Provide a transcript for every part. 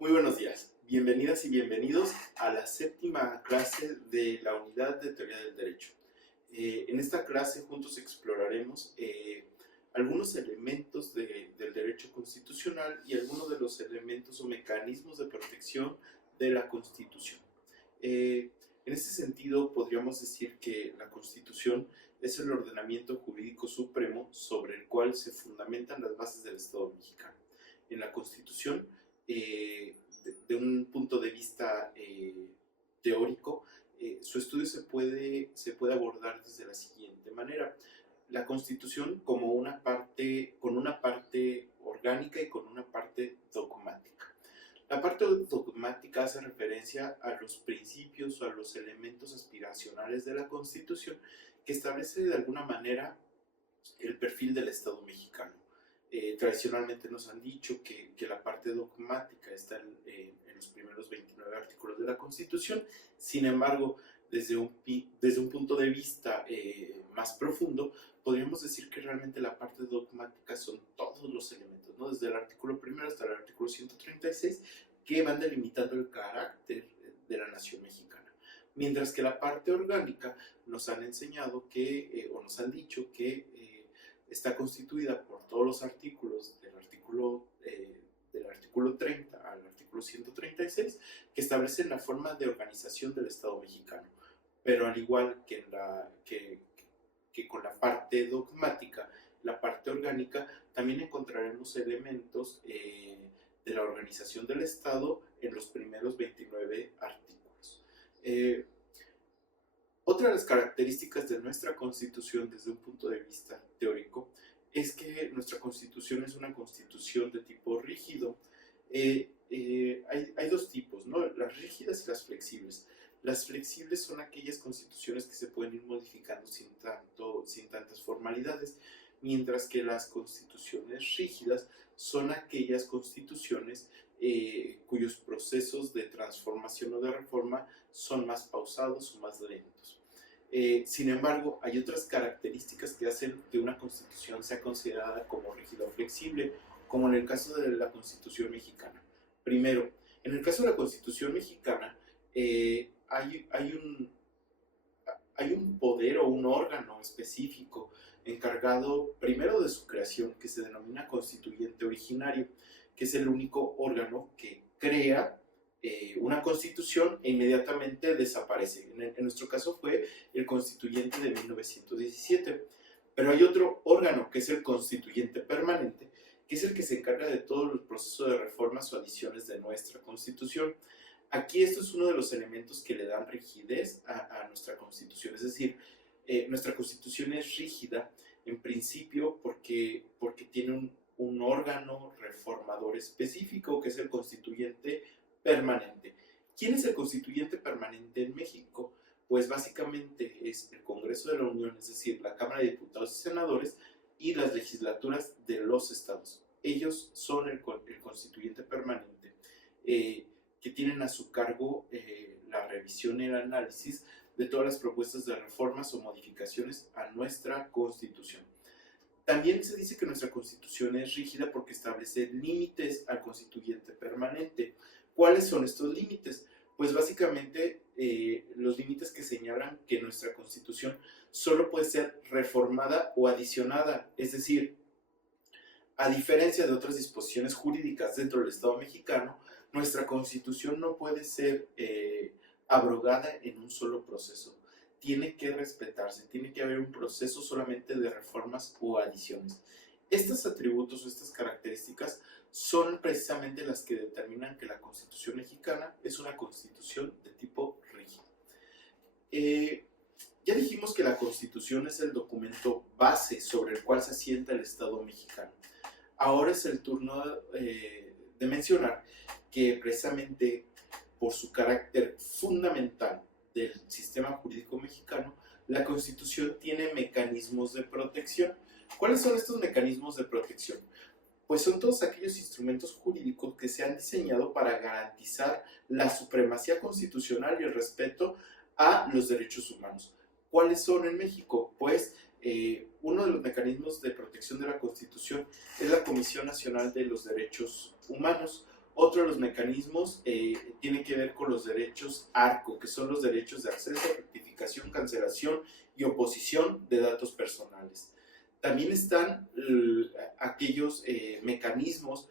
Muy buenos días, bienvenidas y bienvenidos a la séptima clase de la unidad de Teoría del Derecho. En esta clase juntos exploraremos algunos elementos del derecho constitucional y algunos de los elementos o mecanismos de protección de la Constitución. En este sentido, podríamos decir que la Constitución es el ordenamiento jurídico supremo sobre el cual se fundamentan las bases del Estado mexicano. En la Constitución, de un punto de vista teórico, su estudio se puede abordar desde la siguiente manera. La Constitución como con una parte orgánica y con una parte dogmática. La parte dogmática hace referencia a los principios o a los elementos aspiracionales de la Constitución que establece de alguna manera el perfil del Estado mexicano. Tradicionalmente nos han dicho que la parte dogmática está en los primeros 29 artículos de la Constitución. Sin embargo, desde un punto de vista más profundo, podríamos decir que realmente la parte dogmática son todos los elementos, ¿no? Desde el artículo primero hasta el artículo 136, que van delimitando el carácter de la nación mexicana. Mientras que la parte orgánica nos han enseñado que, o nos han dicho que está constituida por todos los artículos del artículo 30 al artículo 136, que establecen la forma de organización del Estado mexicano. Pero al igual que con la parte dogmática, la parte orgánica, también encontraremos elementos de la organización del Estado en los primeros 29 artículos. Otra de las características de nuestra Constitución desde un punto de vista teórico es que nuestra Constitución es una Constitución de tipo rígido. Hay dos tipos, ¿no? Las rígidas y las flexibles. Las flexibles son aquellas constituciones que se pueden ir modificando sin tantas formalidades, mientras que las constituciones rígidas son aquellas constituciones cuyos procesos de transformación o de reforma son más pausados o más lentos. Sin embargo, hay otras características que hacen que una constitución sea considerada como rígida o flexible, como en el caso de la Constitución mexicana. Primero, en el caso de la Constitución mexicana, hay un poder o un órgano específico encargado primero de su creación, que se denomina constituyente originario, que es el único órgano que crea una constitución e inmediatamente desaparece. En nuestro caso fue el constituyente de 1917. Pero hay otro órgano que es el constituyente permanente, que es el que se encarga de todos los procesos de reformas o adiciones de nuestra Constitución. Aquí esto es uno de los elementos que le dan rigidez a nuestra Constitución, es decir, nuestra Constitución es rígida en principio porque tiene un órgano reformador específico que es el constituyente permanente. ¿Quién es el constituyente permanente en México? Pues básicamente es el Congreso de la Unión, es decir, la Cámara de Diputados y Senadores y las legislaturas de los estados. Ellos son el constituyente permanente, que tienen a su cargo la revisión y el análisis de todas las propuestas de reformas o modificaciones a nuestra Constitución. También se dice que nuestra Constitución es rígida porque establece límites al constituyente permanente. ¿Cuáles son estos límites? Pues básicamente los límites que señalan que nuestra Constitución solo puede ser reformada o adicionada, es decir, a diferencia de otras disposiciones jurídicas dentro del Estado mexicano, nuestra Constitución no puede ser abrogada en un solo proceso. Tiene que respetarse, tiene que haber un proceso solamente de reformas o adiciones. Estos atributos o estas características son precisamente las que determinan que la Constitución mexicana es una constitución de tipo rígido. Ya dijimos que la Constitución es el documento base sobre el cual se asienta el Estado mexicano. Ahora es el turno de mencionar que precisamente por su carácter fundamental del sistema jurídico mexicano, la Constitución tiene mecanismos de protección. ¿Cuáles son estos mecanismos de protección? Pues son todos aquellos instrumentos jurídicos que se han diseñado para garantizar la supremacía constitucional y el respeto a los derechos humanos. ¿Cuáles son en México? Pues uno de los mecanismos de protección de la Constitución es la Comisión Nacional de los Derechos Humanos, Otro de los mecanismos tiene que ver con los derechos ARCO, que son los derechos de acceso, rectificación, cancelación y oposición de datos personales. También están aquellos mecanismos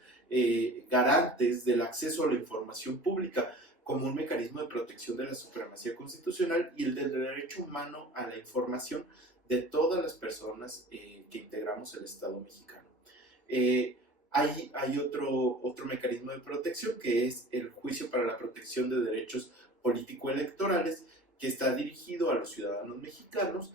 garantes del acceso a la información pública, como un mecanismo de protección de la supremacía constitucional y el del derecho humano a la información de todas las personas que integramos el Estado mexicano. Hay otro mecanismo de protección, que es el juicio para la protección de derechos político-electorales, que está dirigido a los ciudadanos mexicanos,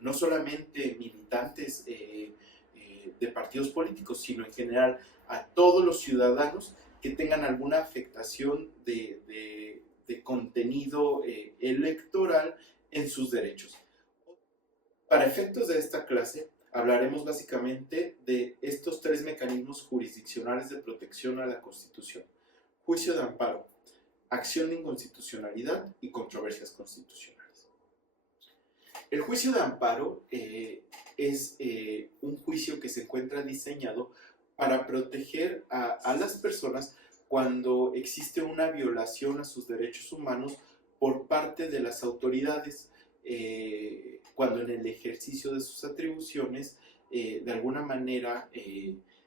no solamente militantes de partidos políticos, sino en general a todos los ciudadanos que tengan alguna afectación de contenido electoral en sus derechos. Para efectos de esta clase, hablaremos básicamente de estos tres mecanismos jurisdiccionales de protección a la Constitución: juicio de amparo, acción de inconstitucionalidad y controversias constitucionales. El juicio de amparo es un juicio que se encuentra diseñado para proteger a las personas cuando existe una violación a sus derechos humanos por parte de las autoridades, cuando en el ejercicio de sus atribuciones de alguna manera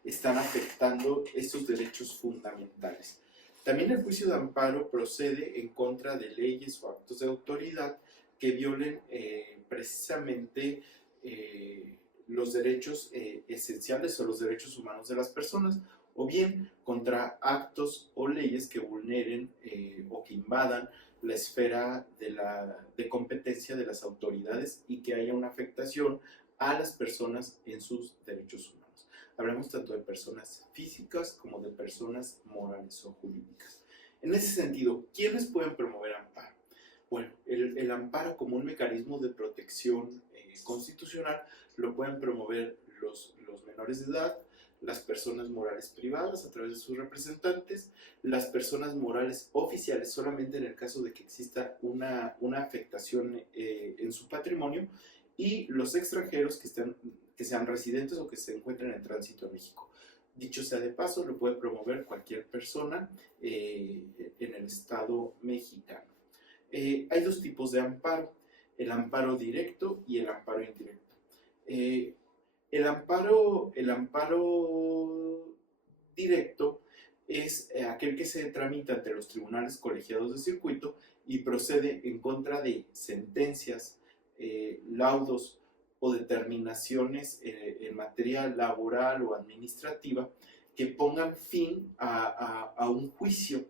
están afectando estos derechos fundamentales. También el juicio de amparo procede en contra de leyes o actos de autoridad que violen precisamente los derechos esenciales o los derechos humanos de las personas, o bien contra actos o leyes que vulneren o que invadan la esfera de competencia de las autoridades y que haya una afectación a las personas en sus derechos humanos. Hablamos tanto de personas físicas como de personas morales o jurídicas. En ese sentido, ¿quiénes pueden promover amparo? Bueno, el amparo como un mecanismo de protección constitucional lo pueden promover los menores de edad, las personas morales privadas a través de sus representantes, las personas morales oficiales solamente en el caso de que exista una afectación en su patrimonio, y los extranjeros que sean residentes o que se encuentren en tránsito a México. Dicho sea de paso, lo puede promover cualquier persona en el Estado mexicano. Hay dos tipos de amparo: el amparo directo y el amparo indirecto. El amparo directo es aquel que se tramita ante los tribunales colegiados de circuito y procede en contra de sentencias, laudos o determinaciones en materia laboral o administrativa que pongan fin a un juicio.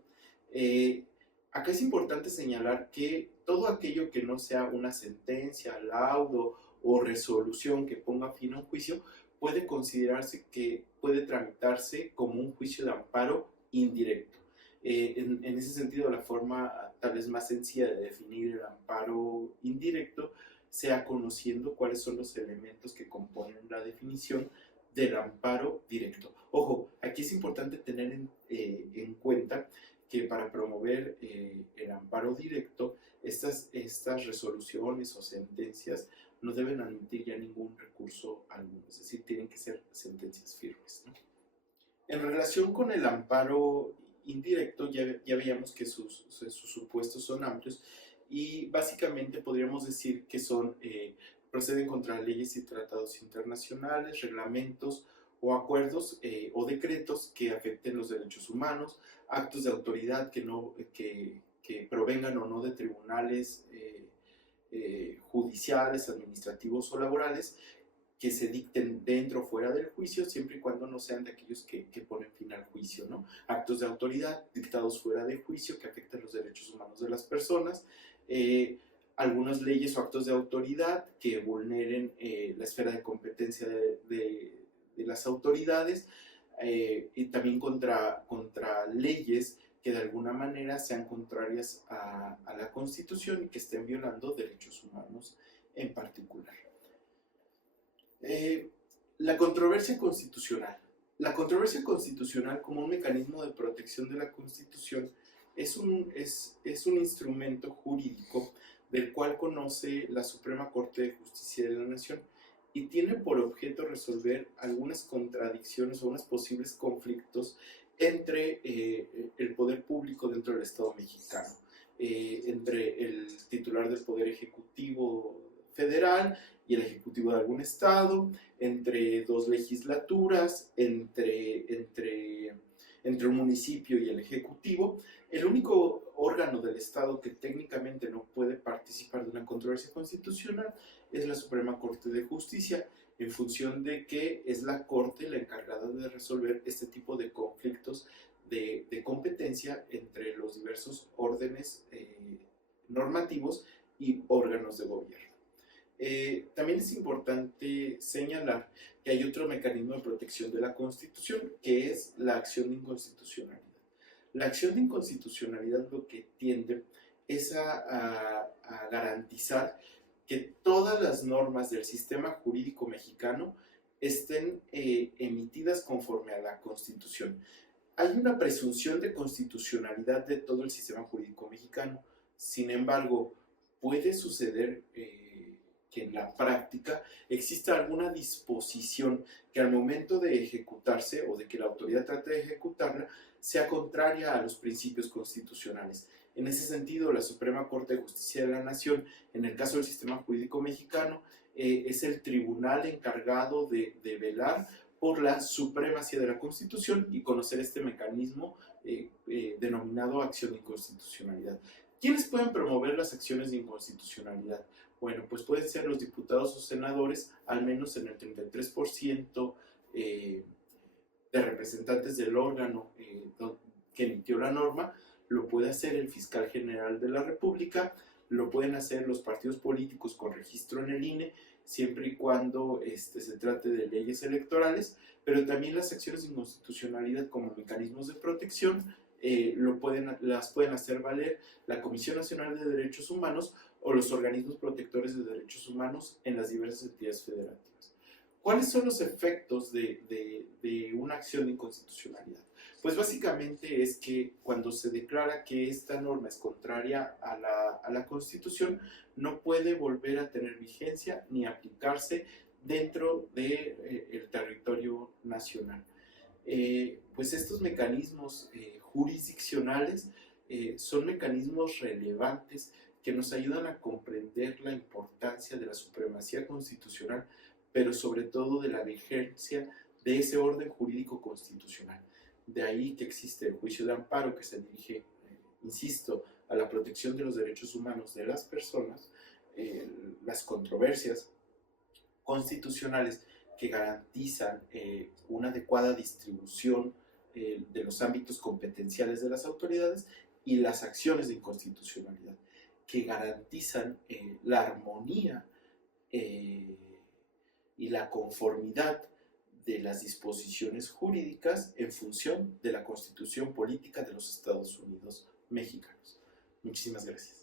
Acá es importante señalar que todo aquello que no sea una sentencia, laudo o resolución que ponga fin a un juicio puede considerarse que puede tramitarse como un juicio de amparo indirecto. En ese sentido, la forma tal vez más sencilla de definir el amparo indirecto sea conociendo cuáles son los elementos que componen la definición del amparo directo. Ojo, aquí es importante tener en cuenta que para promover el amparo directo, estas resoluciones o sentencias no deben admitir ya ningún recurso alguno, es decir, tienen que ser sentencias firmes, ¿no? En relación con el amparo indirecto, ya veíamos que sus supuestos son amplios y básicamente podríamos decir que proceden contra leyes y tratados internacionales, reglamentos o acuerdos o decretos que afecten los derechos humanos, actos de autoridad que provengan o no de tribunales judiciales, administrativos o laborales, que se dicten dentro o fuera del juicio, siempre y cuando no sean de aquellos que ponen fin al juicio, ¿no? Actos de autoridad dictados fuera de juicio que afectan los derechos humanos de las personas, algunas leyes o actos de autoridad que vulneren la esfera de competencia de las autoridades, y también contra leyes que de alguna manera sean contrarias a la Constitución y que estén violando derechos humanos en particular. La controversia constitucional. La controversia constitucional como un mecanismo de protección de la Constitución es un instrumento jurídico del cual conoce la Suprema Corte de Justicia de la Nación y tiene por objeto resolver algunas contradicciones o unos posibles conflictos entre el poder público dentro del Estado mexicano, entre el titular del Poder Ejecutivo Federal y el Ejecutivo de algún estado, entre dos legislaturas, entre un municipio y el Ejecutivo. El único órgano del Estado que técnicamente no puede participar de una controversia constitucional es la Suprema Corte de Justicia, en función de que es la Corte la encargada de resolver este tipo de conflictos de competencia entre los diversos órdenes normativos y órganos de gobierno. También es importante señalar que hay otro mecanismo de protección de la Constitución, que es la acción de inconstitucionalidad. La acción de inconstitucionalidad lo que tiende es a garantizar que todas las normas del sistema jurídico mexicano estén emitidas conforme a la Constitución. Hay una presunción de constitucionalidad de todo el sistema jurídico mexicano. Sin embargo, puede suceder que en la práctica exista alguna disposición que al momento de ejecutarse o de que la autoridad trate de ejecutarla sea contraria a los principios constitucionales. En ese sentido, la Suprema Corte de Justicia de la Nación, en el caso del sistema jurídico mexicano, es el tribunal encargado de velar por la supremacía de la Constitución y conocer este mecanismo denominado acción de inconstitucionalidad. ¿Quiénes pueden promover las acciones de inconstitucionalidad? Bueno, pues pueden ser los diputados o senadores, al menos en el 33% de representantes del órgano que emitió la norma. Lo puede hacer el fiscal general de la República, lo pueden hacer los partidos políticos con registro en el INE, siempre y cuando se trate de leyes electorales, pero también las acciones de inconstitucionalidad como mecanismos de protección las pueden hacer valer la Comisión Nacional de Derechos Humanos o los organismos protectores de derechos humanos en las diversas entidades federativas. ¿Cuáles son los efectos de una acción de inconstitucionalidad? Pues básicamente es que cuando se declara que esta norma es contraria a la Constitución, no puede volver a tener vigencia ni aplicarse dentro del territorio nacional. Pues estos mecanismos jurisdiccionales son mecanismos relevantes que nos ayudan a comprender la importancia de la supremacía constitucional, pero sobre todo de la vigencia de ese orden jurídico constitucional. De ahí que existe el juicio de amparo que se dirige, insisto, a la protección de los derechos humanos de las personas, las controversias constitucionales que garantizan una adecuada distribución de los ámbitos competenciales de las autoridades y las acciones de inconstitucionalidad que garantizan la armonía y la conformidad de las disposiciones jurídicas en función de la Constitución Política de los Estados Unidos mexicanos. Muchísimas gracias.